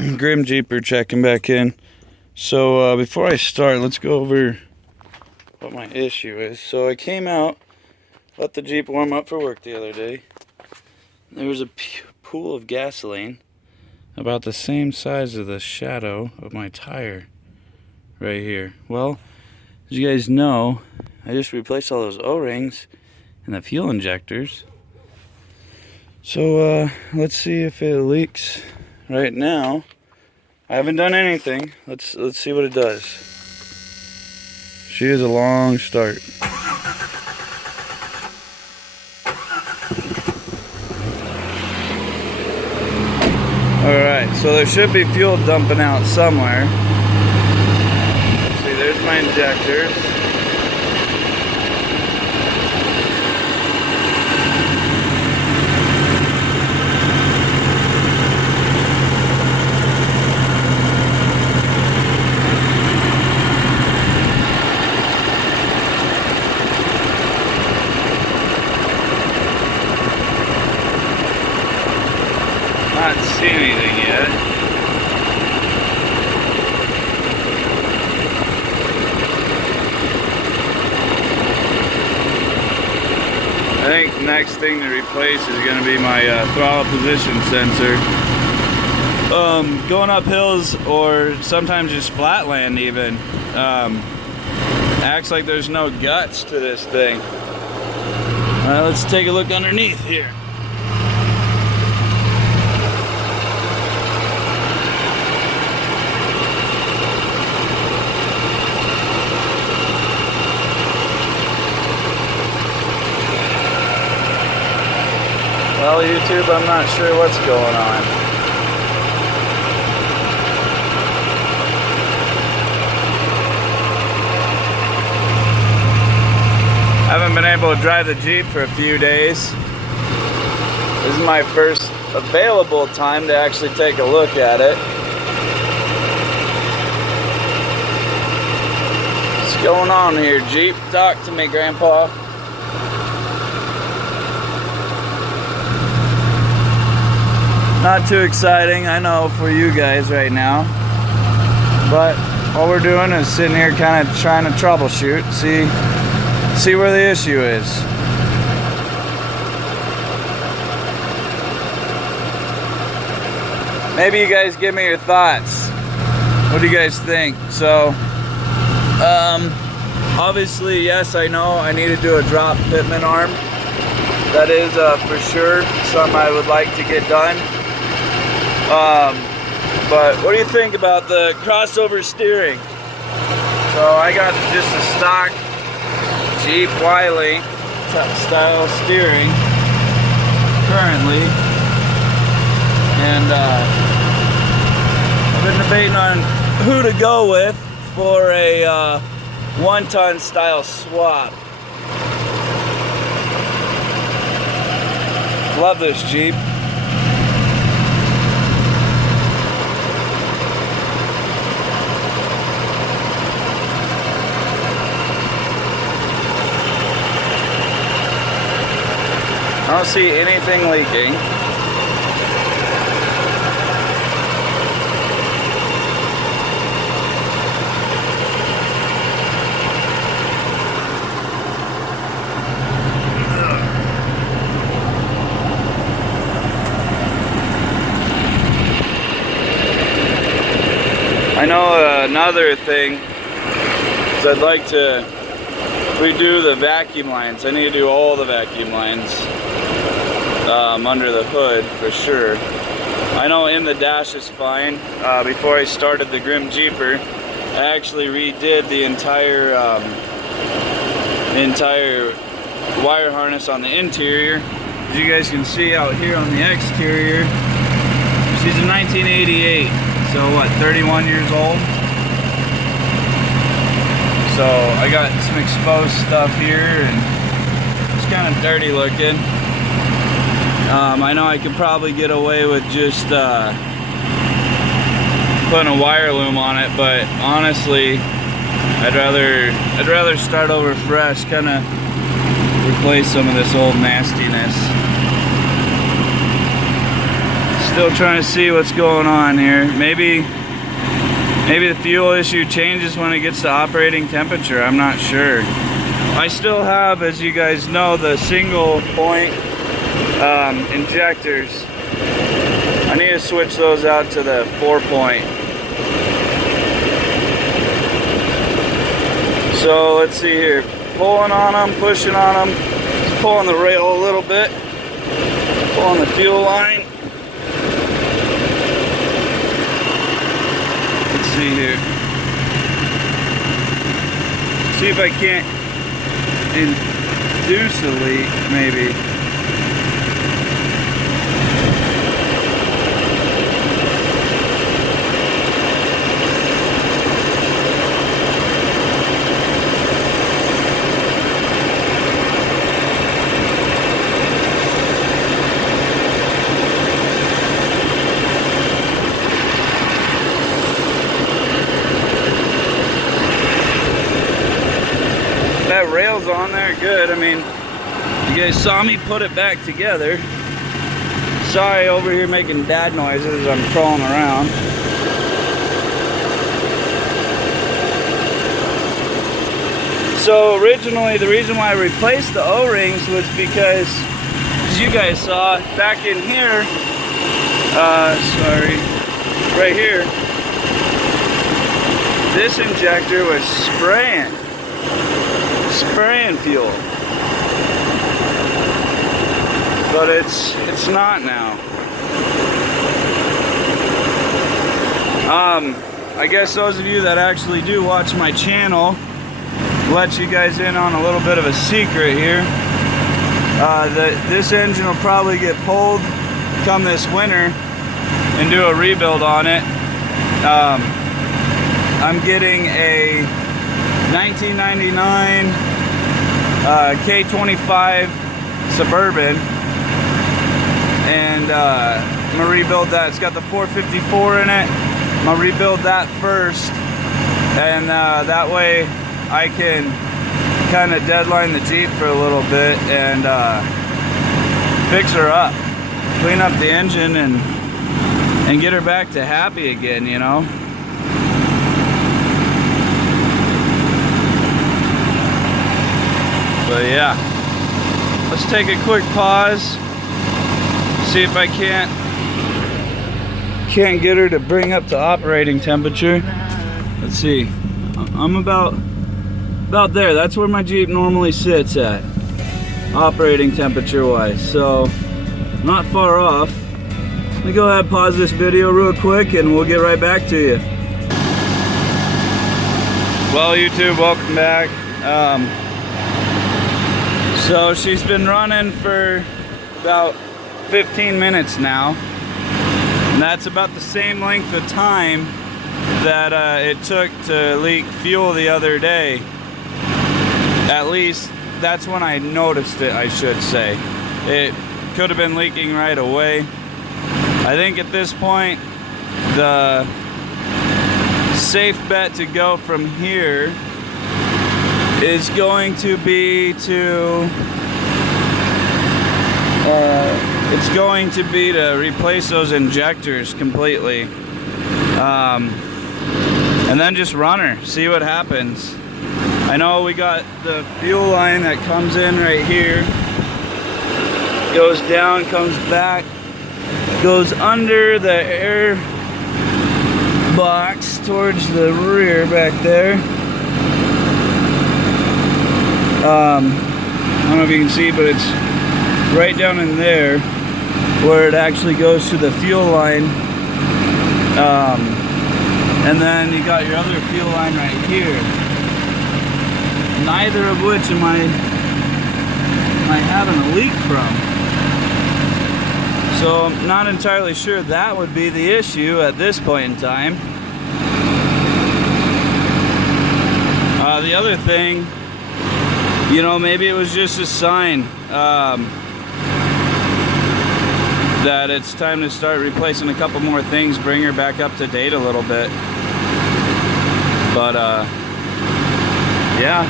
Grim Jeeper checking back in. So before I start, let's go over what my issue is. So I came out, let the Jeep warm up for work the other day. There was a pool of gasoline about the same size as the shadow of my tire right here. Well, as you guys know, I just replaced all those O-rings and the fuel injectors. So let's see if it leaks right now. I haven't done anything. Let's see what it does. She is a long start. Alright, so there should be fuel dumping out somewhere. See, there's my injectors. Not seen anything yet. I think the next thing to replace is going to be my throttle position sensor. Going up hills or sometimes just flatland even, acts like there's no guts to this thing. Let's take a look underneath here. Well, YouTube, I'm not sure what's going on. I haven't been able to drive the Jeep for a few days. This is my first available time to actually take a look at it. What's going on here, Jeep? Talk to me, Grandpa. Not too exciting, I know, for you guys right now. But all we're doing is sitting here kind of trying to troubleshoot, see where the issue is. Maybe you guys give me your thoughts. What do you guys think? So, obviously, yes, I know I need to do a drop fitment arm. That is for sure something I would like to get done. But what do you think about the crossover steering? So I got just a stock Jeep Wiley style steering currently, and I've been debating on who to go with for a 1-ton style swap. Love this Jeep. I don't see anything leaking. I know another thing is I'd like to redo the vacuum lines. I need to do all the vacuum lines under the hood for sure. I know in the dash is fine. Before I started the Grim Jeeper, I actually redid the entire wire harness on the interior. As you guys can see out here on the exterior, she's a 1988, so what, 31 years old? So I got some exposed stuff here and it's kind of dirty looking. I know I could probably get away with just putting a wire loom on it, but honestly, I'd rather start over fresh, kind of replace some of this old nastiness. Still trying to see what's going on here. Maybe the fuel issue changes when it gets to operating temperature. I'm not sure. I still have, as you guys know, the single point injectors. I need to switch those out to the 4-point. So let's see here. Pulling on them, pushing on them. Just pulling the rail a little bit. Pulling the fuel line. Let's see here. See if I can't induce a leak, maybe. That rail's on there, good. I mean, you guys saw me put it back together. Sorry, over here making dad noises as I'm crawling around. So originally, the reason why I replaced the O-rings was because, as you guys saw, back in here, right here, this injector was spraying fuel, but it's not now. I guess those of you that actually do watch my channel, let you guys in on a little bit of a secret here. This engine will probably get pulled come this winter and do a rebuild on it. I'm getting a 1999 K25 Suburban, and I'm gonna rebuild that. It's got the 454 in it. I'm gonna rebuild that first, and that way I can kind of deadline the Jeep for a little bit and fix her up, clean up the engine, and get her back to happy again, you know. But yeah, let's take a quick pause, see if I can't get her to bring up to operating temperature. Let's see, I'm about there. That's where my Jeep normally sits at, operating temperature wise, so not far off. Let me go ahead and pause this video real quick and we'll get right back to you. Well, YouTube, welcome back. So she's been running for about 15 minutes now, and that's about the same length of time that it took to leak fuel the other day. At least that's when I noticed it, I should say. It could have been leaking right away. I think at this point the safe bet to go from here is going to be to replace those injectors completely, and then just run her, see what happens. I know we got the fuel line that comes in right here, goes down, comes back, goes under the air box towards the rear back there. I don't know if you can see, but it's right down in there where it actually goes to the fuel line. And then you got your other fuel line right here. Neither of which am I having a leak from. So I'm not entirely sure that would be the issue at this point in time. The other thing, you know, maybe it was just a sign that it's time to start replacing a couple more things, bring her back up to date a little bit. But yeah,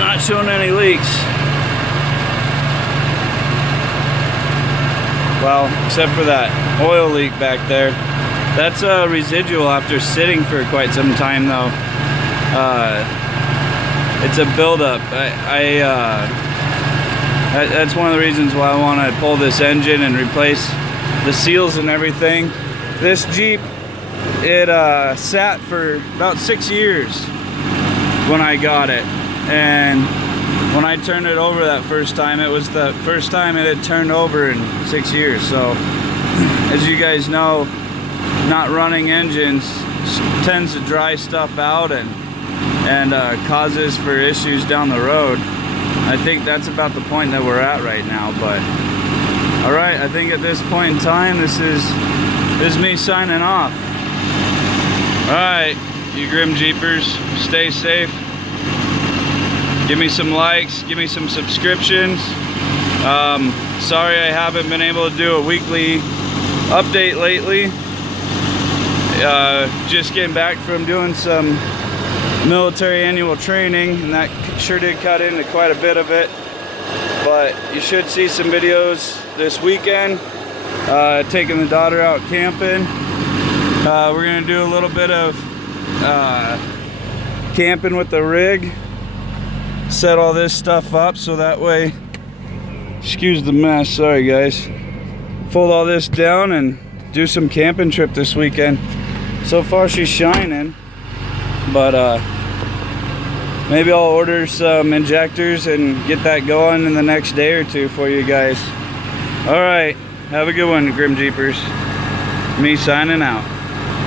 not showing any leaks. Well, except for that oil leak back there. That's a residual after sitting for quite some time though. It's a buildup. That's one of the reasons why I want to pull this engine and replace the seals and everything. This Jeep, it sat for about 6 years when I got it, and when I turned it over that first time, it was the first time it had turned over in 6 years. So as you guys know, not running engines tends to dry stuff out and causes for issues down the road. I think that's about the point that we're at right now. But all right, I think at this point in time, this is me signing off. All right, you Grim Jeepers, stay safe. Give me some likes, give me some subscriptions. Sorry I haven't been able to do a weekly update lately. Just getting back from doing some military annual training, and that sure did cut into quite a bit of it. But you should see some videos this weekend, taking the daughter out camping. We're gonna do a little bit of camping with the rig, set all this stuff up so that way, excuse the mess, sorry guys, fold all this down and do some camping trip this weekend. So far she's shining, but maybe I'll order some injectors and get that going in the next day or two for you guys. All right, have a good one, Grim Jeepers. Me signing out.